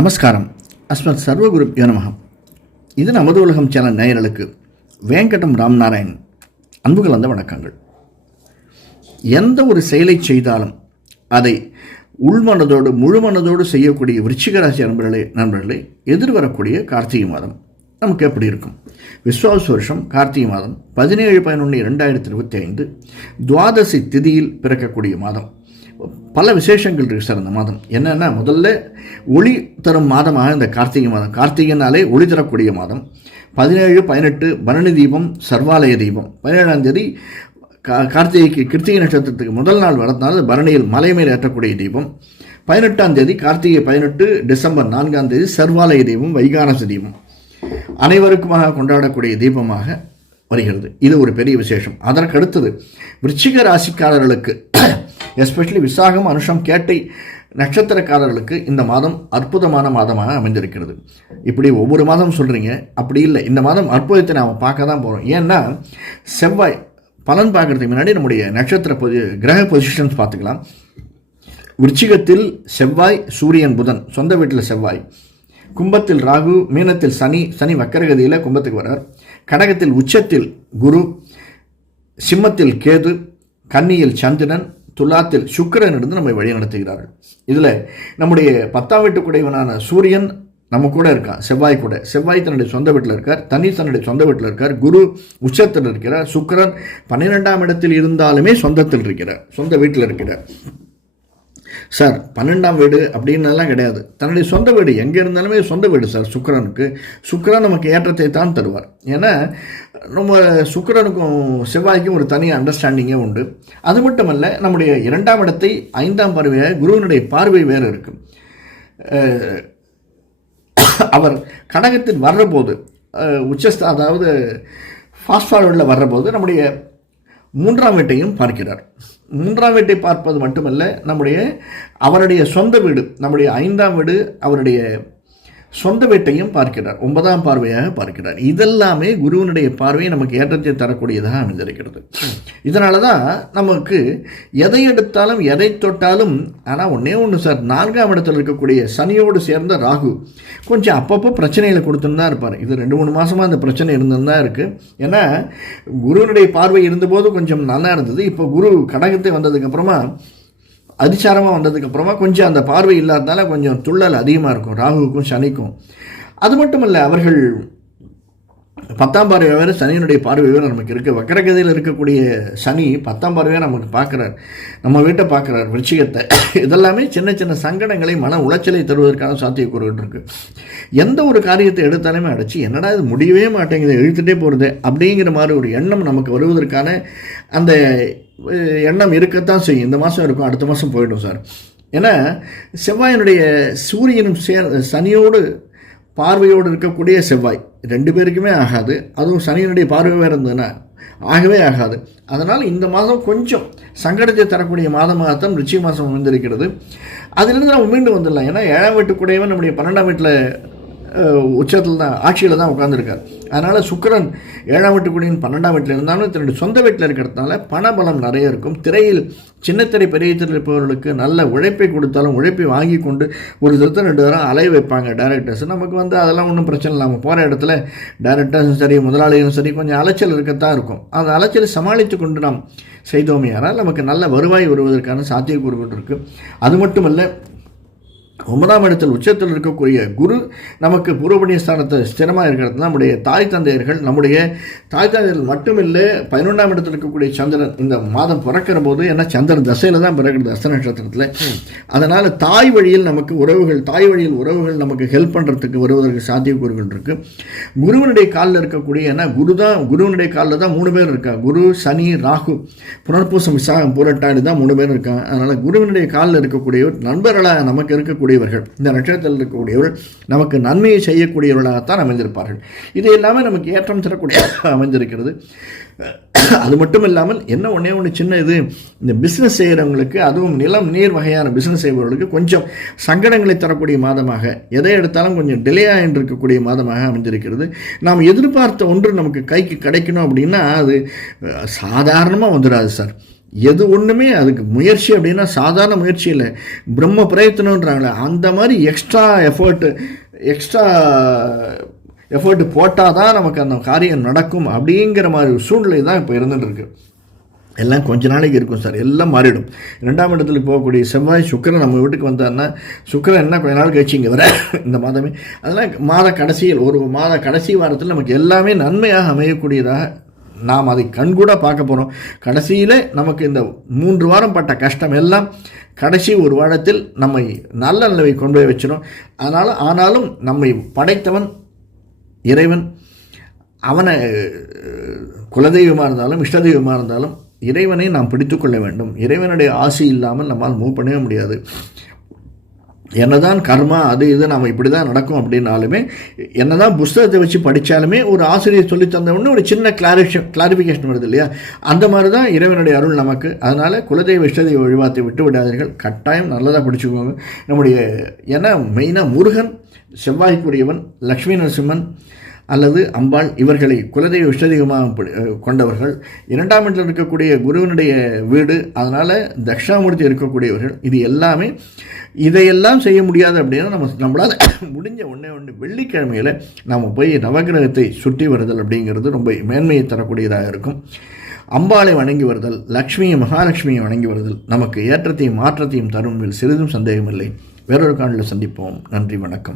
நமஸ்காரம். அஸ்மத் சர்வகுரு யோனமகம் இது நமது உலகம் சேனல் நேயர்களுக்கு வேங்கடம் ராம்நாராயண் அன்பு கலந்த வணக்கங்கள். எந்த ஒரு செயலை செய்தாலும் அதை உள்மனதோடு முழுமனதோடு செய்யக்கூடிய விருச்சிகராசி நண்பர்களே நண்பர்களே எதிர்வரக்கூடிய கார்த்திகை மாதம் நமக்கு எப்படி இருக்கும்? விஸ்வாச வருஷம் கார்த்திகை மாதம் பதினேழு பதினொன்று இரண்டாயிரத்தி இருபத்தி ஐந்து துவாதசி திதியில் பிறக்கக்கூடிய மாதம். பல விசேஷங்கள் இருக்குது சார் இந்த மாதம். என்னென்னா முதல்ல ஒளி தரும் மாதமாக இந்த கார்த்திகை மாதம். கார்த்திகைனாலே ஒளி தரக்கூடிய மாதம். பதினேழு பதினெட்டு பரணி தீபம் சர்வாலய தீபம். பதினேழாம் தேதி கா கார்த்திகைக்கு கிருத்திகை நட்சத்திரத்துக்கு முதல் நாள் வரதுனால பரணியில் மலை மேல் ஏற்றக்கூடிய தீபம். பதினெட்டாம் தேதி கார்த்திகை பதினெட்டு டிசம்பர் நான்காம் தேதி சர்வாலய தீபம் வைகானச தீபம். அனைவருக்குமாக கொண்டாடக்கூடிய தீபமாக வருகிறது. இது ஒரு பெரிய விசேஷம். அதற்கு அடுத்தது விருச்சிக ராசிக்காரர்களுக்கு எஸ்பெஷலி விசாகம் அனுஷம் கேட்டை நட்சத்திரக்காரர்களுக்கு இந்த மாதம் அற்புதமான மாதமாக அமைந்திருக்கிறது. இப்படி ஒவ்வொரு மாதம் சொல்கிறீங்க அப்படி இல்லை. இந்த மாதம் அற்புதத்தை நாம் பார்க்க தான் போகிறோம் ஏன்னா செவ்வாய் பலன் பார்க்குறதுக்கு முன்னாடி நம்முடைய நட்சத்திர பொதி கிரக பொசிஷன்ஸ் பார்த்துக்கலாம். விருச்சிகத்தில் செவ்வாய் சூரியன் புதன். சொந்த வீட்டில் செவ்வாய். கும்பத்தில் ராகு மீனத்தில் சனி சனி வக்கரகதியில் கும்பத்துக்கு வரார் கடகத்தில் உச்சத்தில் குரு சிம்மத்தில் கேது கன்னியில் சந்திரன் துலாத்தில் சுக்கிரன் இருந்து நம்மை வழி நடத்துகிறார்கள் இதில் நம்முடைய பத்தாம் வீட்டு குடைவனான சூரியன் நம்ம கூட இருக்கான் செவ்வாய் கூட. செவ்வாய் தன்னுடைய சொந்த வீட்டில் இருக்கார் தனி தன்னுடைய சொந்த வீட்டில் இருக்கார் குரு உச்சத்தில் இருக்கிறார் சுக்கிரன் பன்னிரெண்டாம் இடத்தில் இருந்தாலுமே சொந்தத்தில் இருக்கிறார் சொந்த வீட்டில் இருக்கிறார். சார் பன்னெண்டாம் வீடு அப்படின்னலாம் கிடையாது. தன்னுடைய சொந்த வீடு எங்கே இருந்தாலுமே சொந்த வீடு சார் சுக்கரனுக்கு. சுக்கரன் நமக்கு ஏற்றத்தை தான் தருவார். ஏன்னா நம்ம சுக்கரனுக்கும் செவ்வாய்க்கும் ஒரு தனி அண்டர்ஸ்டாண்டிங்கே உண்டு. அது மட்டுமல்ல நம்முடைய இரண்டாம் இடத்தை ஐந்தாம் பார்வையாக குருவினுடைய பார்வை வேறு இருக்கு அவர் கடகத்தில் வர்றபோது உச்சஸ்த அதாவது ஃபாஸ்ட் ஃபார்வர்டில் வர்றபோது நம்முடைய மூன்றாம் வீட்டையும் பார்க்கிறார். மூன்றாம் வீட்டை பார்ப்பது மட்டுமல்ல நம்முடைய அவருடைய சொந்த வீடு நம்முடைய ஐந்தாம் வீடு அவருடைய சொந்த வீட்டையும் பார்க்கிறார் ஒன்பதாம் பார்வையாக பார்க்கிறார். இதெல்லாமே குருவினுடைய பார்வையை நமக்கு ஏற்றத்தை தரக்கூடியதாக அமைந்திருக்கிறது. இதனால தான் நமக்கு எதை எடுத்தாலும் எதை தொட்டாலும் ஆனால் ஒன்றே ஒன்று சார் நான்காம் இடத்தில் இருக்கக்கூடிய சனியோடு சேர்ந்த ராகு கொஞ்சம் அப்பப்போ பிரச்சனைகளை கொடுத்துன்னு தான் இருப்பார். இது ரெண்டு மூணு மாதமாக அந்த பிரச்சனை இருந்துன்னு தான் இருக்குது ஏன்னா குருவினுடைய பார்வை இருந்தபோது கொஞ்சம் நல்லா இருந்தது. இப்போ குரு கடகத்தை வந்ததுக்கப்புறமா அதிசாரமாக வந்ததுக்கப்புறமா கொஞ்சம் அந்த பார்வை இல்லாதனால கொஞ்சம் துள்ளல் அதிகமாக இருக்கும். ராகுவுக்கும் சனிக்கும். அது மட்டும் இல்லை அவர்கள் பத்தாம் பார்வை வேறு சனியினுடைய பார்வையோ வேறு நமக்கு இருக்குது வக்கரகதியில் இருக்கக்கூடிய சனி பத்தாம் பார்வையாக நமக்கு பார்க்குறார். நம்ம வீட்டை பார்க்குறார் விருச்சிகத்தை. இதெல்லாமே சின்ன சின்ன சங்கடங்களை மன உளைச்சலை தருவதற்கான சாத்தியக்கூறுகள் இருக்குது எந்த ஒரு காரியத்தை எடுத்தாலுமே அடைச்சி என்னடா இது முடியவே மாட்டேங்குது இழுத்துட்டே போகிறது அப்படிங்கிற மாதிரி ஒரு எண்ணம் நமக்கு வருவதற்கான அந்த எண்ணம் இருக்கத்தான் செய்யும். இந்த மாதம் இருக்கும் அடுத்த மாதம் போயிடும் சார். ஏன்னா செவ்வாயினுடைய சூரியனும் சேர் சனியோடு பார்வையோடு இருக்கக்கூடிய செவ்வாய். ரெண்டு பேருக்குமே ஆகாது. அதுவும் சனியினுடைய பார்வை வேறு இருந்ததுன்னா ஆகவே ஆகாது. அதனால் இந்த மாதம் கொஞ்சம் சங்கடத்தை தரக்கூடிய மாதமாகத்தான் ரிச்சி மாதம் வந்திருக்கிறது அதிலிருந்து நம்ம மீண்டு வந்துடலாம். ஏன்னா ஏழாம் வீட்டுக்குடையவன் நம்முடைய பன்னெண்டாம் வீட்டில் உச்சத்தில் தான் ஆட்சியில் தான் உட்காந்துருக்கார் அதனால் சுக்கரன் ஏழாம் வீட்டுக்குடியின் பன்னெண்டாம் வீட்டில் இருந்தாலும் தன்னுடைய சொந்த வீட்டில் இருக்கிறதுனால பணபலம் நிறைய இருக்கும். திரையில் சின்னத்திரை பெரிய திரை இருப்பவர்களுக்கு நல்ல உழைப்பை கொடுத்தாலும் உழைப்பை வாங்கி கொண்டு ஒரு தரத்தை ரெண்டு தரம் அலைய வைப்பாங்க டேரக்டர்ஸ் நமக்கு வந்து அதெல்லாம் ஒன்றும் பிரச்சனை இல்லாமல் போகிற இடத்துல டேரக்டர்ஸும் சரி முதலாளிகளும் சரி கொஞ்சம் அலைச்சல் இருக்கத்தான் இருக்கும். அந்த அலைச்சலை சமாளித்து கொண்டு நாம் செய்தோமையானால் நமக்கு நல்ல வருவாய் வருவதற்கான சாத்தியக்கூறுகள் இருக்குது அது மட்டுமல்ல ஒன்பதாம் இடத்தில் உச்சத்தில் இருக்கக்கூடிய குரு நமக்கு பூர்வபணிய ஸ்தானத்தை ஸ்திரமாக இருக்கிறது நம்முடைய தாய் தந்தையர்கள் நம்முடைய தாய் தந்தையர்கள் மட்டுமில்லை பதினொன்றாம் இடத்தில் இருக்கக்கூடிய சந்திரன் இந்த மாதம் பிறக்கிற போது ஏன்னா சந்திரன் தசையில் தான் பிறக்கிறது அஸ்த நட்சத்திரத்தில். அதனால் தாய் வழியில் நமக்கு உறவுகள் தாய் வழியில் உறவுகள் நமக்கு ஹெல்ப் பண்ணுறதுக்கு வருவதற்கு சாத்தியக்கூறுகள் இருக்குது குருவினுடைய காலில் இருக்கக்கூடிய ஏன்னா குரு தான் குருவினுடைய காலில் தான் மூணு பேர் இருக்கா? குரு சனி ராகு. புனர்பூசம் விசாகம் பூரட்டாடி தான் மூணு பேர் இருக்காங்க. அதனால் குருவினுடைய காலில் இருக்கக்கூடிய நண்பர்களாக நமக்கு இருக்கக்கூடிய இருக்கக்கூடியவர்கள் இந்த நட்சத்திரத்தில் இருக்கக்கூடியவர்கள் நமக்கு நன்மையை செய்யக்கூடியவர்களாகத்தான் அமைந்திருப்பார்கள். இது எல்லாமே நமக்கு ஏற்றம் தரக்கூடிய அமைந்திருக்கிறது. அது மட்டும் இல்லாமல் என்ன ஒன்றே ஒன்று சின்ன இது இந்த பிஸ்னஸ் செய்கிறவங்களுக்கு அதுவும் நிலம் நீர் வகையான பிஸ்னஸ் செய்பவர்களுக்கு கொஞ்சம் சங்கடங்களை தரக்கூடிய மாதமாக எதை எடுத்தாலும் கொஞ்சம் டிலே ஆகிட்டு இருக்கக்கூடிய மாதமாக அமைந்திருக்கிறது. நாம் எதிர்பார்த்த ஒன்று நமக்கு கைக்கு கிடைக்கணும் அப்படின்னா அது சாதாரணமாக வந்துடாது சார். எது ஒன்றுமே அதுக்கு முயற்சி அப்படின்னா சாதாரண முயற்சி இல்லை. பிரம்ம பிரயத்தனன்றாங்களே அந்த மாதிரி எக்ஸ்ட்ரா எஃபர்ட்டு எக்ஸ்ட்ரா எஃபர்ட் போட்டால் தான் நமக்கு அந்த காரியம் நடக்கும் அப்படிங்கிற மாதிரி ஒரு சூழ்நிலை தான் இப்போ இருந்துட்டுருக்கு. எல்லாம் கொஞ்ச நாளைக்கு இருக்கும் சார் எல்லாம் மாறிடும். ரெண்டாம் இடத்துல போகக்கூடிய செவ்வாய் சுக்கிரன் நம்ம வீட்டுக்கு வந்தாருன்னா சுக்கிரன் என்ன கொஞ்ச நாள் கழிச்சு இங்கே வர இந்த மாதமே. அதெல்லாம் மாத கடைசியில் ஒரு மாத கடைசி வாரத்தில் நமக்கு எல்லாமே நன்மையாக அமையக்கூடியதாக நாம் அதை கண்கூட பார்க்க போகிறோம் கடைசியில் நமக்கு இந்த மூன்று வாரம் பட்ட கஷ்டம் எல்லாம் கடைசி ஒரு வாரத்தில் நம்மை நல்ல நிலைமை கொண்டு போய் வச்சிடும் அதனால் ஆனாலும் நம்மை படைத்தவன் இறைவன். அவனை குலதெய்வமாக இருந்தாலும் இஷ்டதெய்வமாக இருந்தாலும் இறைவனை நாம் பிடித்துக்கொள்ள வேண்டும். இறைவனுடைய ஆசை இல்லாமல் நம்மால் மூவ் பண்ணவே முடியாது. என்னதான் கர்மா அது இது நம்ம இப்படி தான் நடக்கும் அப்படின்னாலுமே என்னதான் புஸ்தகத்தை வச்சு படித்தாலுமே ஒரு ஆசிரியர் சொல்லி தந்த ஒரு சின்ன கிளாரிஃபிகேஷன் கிளாரிஃபிகேஷன் வருது இல்லையா? அந்த மாதிரி தான் இறைவனுடைய அருள் நமக்கு. அதனால் குலதெய்வ இஷ்டதெய்வ வழிபாத்தை விட்டு விடாதீர்கள். கட்டாயம் நல்லதாக படிச்சுக்கோங்க. நம்முடைய ஏன்னா மெயினாக முருகன் செவ்வாய்க்குரியவன் லக்ஷ்மி நரசிம்மன் அல்லது அம்பாள் இவர்களை குலதெய்வ இஷ்டதெய்வமாக கொண்டவர்கள். இரண்டாம் இடத்தில் இருக்கக்கூடிய குருவினுடைய வீடு அதனால் தக்ஷாமூர்த்தி இருக்கக்கூடியவர்கள். இது எல்லாமே இதையெல்லாம் செய்ய முடியாது அப்படின்னா நம்ம நம்மளால் முடிஞ்ச ஒன்றே ஒன்று வெள்ளிக்கிழமையில் நாம் போய் நவகிரகத்தை சுற்றி வருதல் அப்படிங்கிறது ரொம்ப மேன்மையை தரக்கூடியதாக இருக்கும். அம்பாளை வணங்கி வருதல் லக்ஷ்மியை மகாலட்சுமியை வணங்கி வருதல் நமக்கு ஏற்றத்தையும் மாற்றத்தையும் தரும் சிறிதும் சந்தேகமில்லை. வேறொரு காணொலியில் சந்திப்போம். நன்றி வணக்கம்.